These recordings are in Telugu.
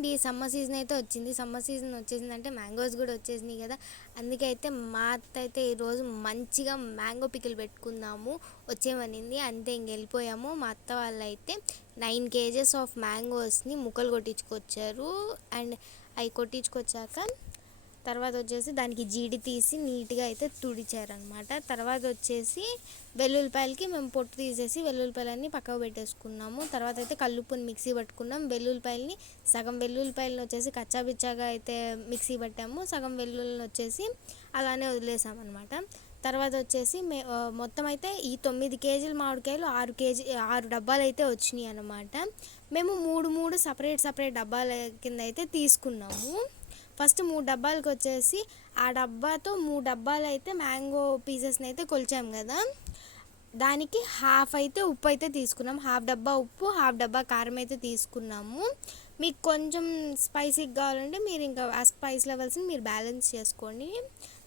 అండి సమ్మర్ సీజన్ అయితే వచ్చింది. సమ్మర్ సీజన్ వచ్చేసిందంటే మ్యాంగోస్ కూడా వచ్చేసినాయి కదా. అందుకే అయితే మా అత్త అయితే ఈరోజు మంచిగా మ్యాంగో పికిల్ పెట్టుకుందాము వచ్చేమనింది. అంతే ఇంక వెళ్ళిపోయాము. మా అత్త వాళ్ళు అయితే 9 kgs ఆఫ్ మ్యాంగోస్ని ముక్కలు కొట్టించుకొచ్చారు. అండ్ అవి కొట్టించుకొచ్చాక తర్వాత వచ్చేసి దానికి జీడి తీసి నీట్గా అయితే తుడిచారనమాట. తర్వాత వచ్చేసి వెల్లుల్లిపాయలకి మేము పొట్టు తీసేసి వెల్లుల్లిపాయలన్నీ పక్కకు పెట్టేసుకున్నాము. తర్వాత అయితే కల్లుప్పుని మిక్సీ పట్టుకున్నాం. వెల్లుల్లిపాయలని సగం వెల్లుల్లిపాయలను వచ్చేసి కచ్చాబిచ్చాగా అయితే మిక్సీ పట్టాము, సగం వెల్లుల్లిని వచ్చేసి అలానే వదిలేసామన్నమాట. తర్వాత వచ్చేసి మొత్తం అయితే ఈ 9 kg మామిడికాయలు 6 డబ్బాలు అయితే వచ్చినాయి అన్నమాట. మేము మూడు సపరేట్ డబ్బాల కింద అయితే తీసుకున్నాము. ఫస్ట్ 3 డబ్బాలకు వచ్చేసి ఆ డబ్బాతో 3 డబ్బాలు అయితే మ్యాంగో పీసెస్ని అయితే కొలిచాము కదా, దానికి హాఫ్ అయితే ఉప్పు అయితే తీసుకున్నాం. హాఫ్ డబ్బా ఉప్పు, హాఫ్ డబ్బా కారం అయితే తీసుకున్నాము. మీకు కొంచెం స్పైసీగా కావాలంటే మీరు ఇంకా ఆ స్పైస్ లెవెల్స్ని మీరు బ్యాలెన్స్ చేసుకోండి.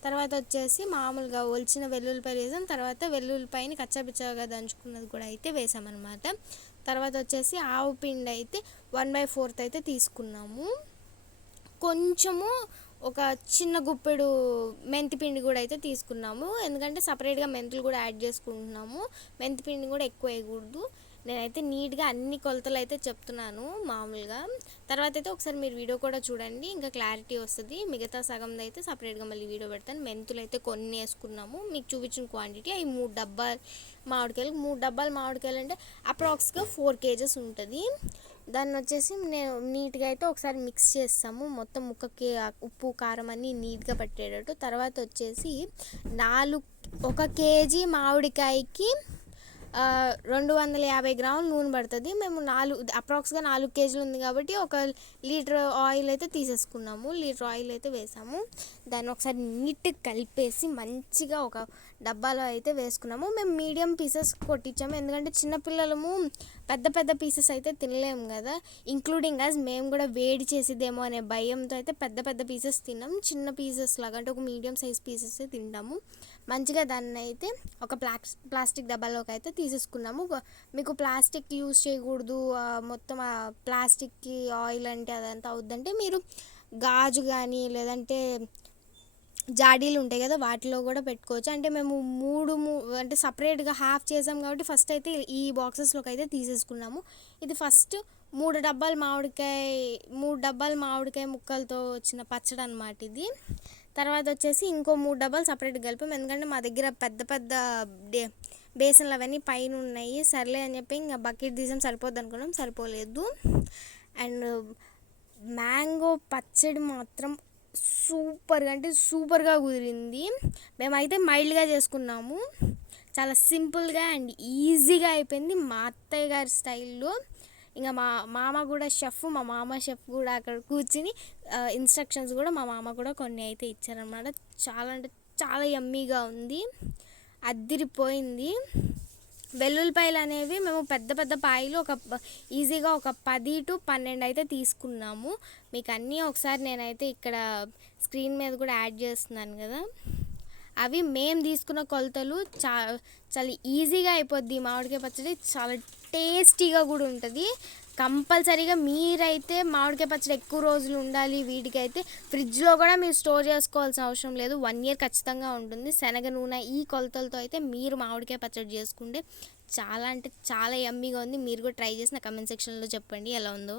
తర్వాత వచ్చేసి మామూలుగా ఒలిచిన వెల్లుల్లిపాయలు వేసాం. తర్వాత వెల్లుల్లిపాయని కచ్చాపిచ్చాగా దంచుకున్నది కూడా అయితే వేసామన్నమాట. తర్వాత వచ్చేసి ఆవు పిండి అయితే 1/4 అయితే తీసుకున్నాము. కొంచెము ఒక చిన్న గుప్పెడు మెంతిపిండి కూడా అయితే తీసుకున్నాము. ఎందుకంటే సపరేట్గా మెంతులు కూడా యాడ్ చేసుకుంటున్నాము. మెంతిపిండి కూడా ఎక్కువ వేయకూడదు. నేనైతే నీట్గా అన్ని కొలతలు అయితే చెప్తున్నాను మామూలుగా. తర్వాత అయితే ఒకసారి మీరు వీడియో కూడా చూడండి, ఇంకా క్లారిటీ వస్తుంది. మిగతా సగం అయితే సపరేట్గా మళ్ళీ వీడియో పెడతాను. మెంతులు అయితే కొన్ని వేసుకున్నాము, మీకు చూపించిన క్వాంటిటీ. అవి 3 డబ్బాలు మామిడికాయలు. 3 డబ్బాలు మామిడికాయలు అంటే అప్రాక్స్గా 4 kgs ఉంటుంది. దాన్ని వచ్చేసి నేను నీట్గా అయితే ఒకసారి మిక్స్ చేస్తాము, మొత్తం ముక్కకి ఉప్పు కారం అన్నీ నీట్గా పట్టేటట్టు. తర్వాత వచ్చేసి 1 kg మామిడికాయకి 250 గ్రాములు నూనె పడుతుంది. మేము అప్రాక్స్గా 4 kg ఉంది కాబట్టి 1 లీటర్ ఆయిల్ అయితే తీసేసుకున్నాము. లీటర్ ఆయిల్ అయితే వేసాము. దాన్ని ఒకసారి నీట్గా కలిపేసి మంచిగా ఒక డబ్బాలో అయితే వేసుకున్నాము. మేము మీడియం పీసెస్ కొట్టించాము, ఎందుకంటే చిన్నపిల్లలము పెద్ద పీసెస్ అయితే తినలేము కదా. ఇంక్లూడింగ్ యాజ్ మేము కూడా వేడి చేసేదేమో అనే భయంతో అయితే పెద్ద పీసెస్ తిన్నాం. చిన్న పీసెస్ లాగా అంటే ఒక మీడియం సైజ్ పీసెస్ తింటాము. మంచిగా దాన్ని అయితే ఒక ప్లాస్టిక్ డబ్బాలోకి అయితే తీసేసుకున్నాము. మీకు ప్లాస్టిక్ యూజ్ చేయకూడదు, మొత్తం ఆ ప్లాస్టిక్కి ఆయిల్ అంటే అదంతా అవుద్దంటే మీరు గాజు కానీ లేదంటే జాడీలు ఉంటాయి కదా వాటిలో కూడా పెట్టుకోవచ్చు. అంటే మేము అంటే సపరేట్గా హాఫ్ చేసాం కాబట్టి ఫస్ట్ అయితే ఈ బాక్సెస్లోకి అయితే తీసేసుకున్నాము. ఇది ఫస్ట్ 3 డబ్బాల మామిడికాయ ముక్కలతో వచ్చిన పచ్చడి అనమాట ఇది. తర్వాత వచ్చేసి ఇంకో 3 డబ్బాలు సపరేట్గా కలిపాం, ఎందుకంటే మా దగ్గర పెద్ద బేసన్లు అవన్నీ పైన ఉన్నాయి. సర్లే అని చెప్పి ఇంకా బకెట్ తీసాం, సరిపోద్ది అనుకున్నాం, సరిపోలేదు. అండ్ మ్యాంగో పచ్చడి మాత్రం సూపర్గా కుదిరింది. మేమైతే మైల్డ్గా చేసుకున్నాము, చాలా సింపుల్గా అండ్ ఈజీగా అయిపోయింది మా అత్తయ్య గారి స్టైల్లో. ఇంకా మా మామ కూడా మా మామ షెఫ్ కూడా అక్కడ కూర్చుని ఇన్స్ట్రక్షన్స్ కూడా మా మామ కూడా కొన్ని అయితే ఇచ్చారనమాట. చాలా అంటే చాలా యమ్మీగా ఉంది, అద్దిరిపోయింది. వెల్లుల్లిపాయలు అనేవి మేము పెద్ద పాయలు ఈజీగా ఒక 10 to 12 అయితే తీసుకున్నాము. మీకు అన్నీ ఒకసారి నేనైతే ఇక్కడ స్క్రీన్ మీద కూడా యాడ్ చేస్తున్నాను కదా. అవి మేము తీసుకున్న కొలతలు చాలా ఈజీగా అయిపోద్ది. మామిడికాయ పచ్చడి చాలా టేస్టీగా కూడా ఉంటుంది. కంపల్సరీగా మీరైతే మామిడికాయ పచ్చడి ఎక్కువ రోజులు ఉండాలి, వీటికైతే ఫ్రిడ్జ్లో కూడా మీరు స్టోర్ చేసుకోవాల్సిన అవసరం లేదు. 1 year ఖచ్చితంగా ఉంటుంది. శనగ నూనె ఈ కొలతలతో అయితే మీరు మామిడికాయ పచ్చడి చేసుకుంటే చాలా అంటే చాలా యమ్మీగా ఉంది. మీరు కూడా ట్రై చేసి నా కమెంట్ సెక్షన్లో చెప్పండి ఎలా ఉందో.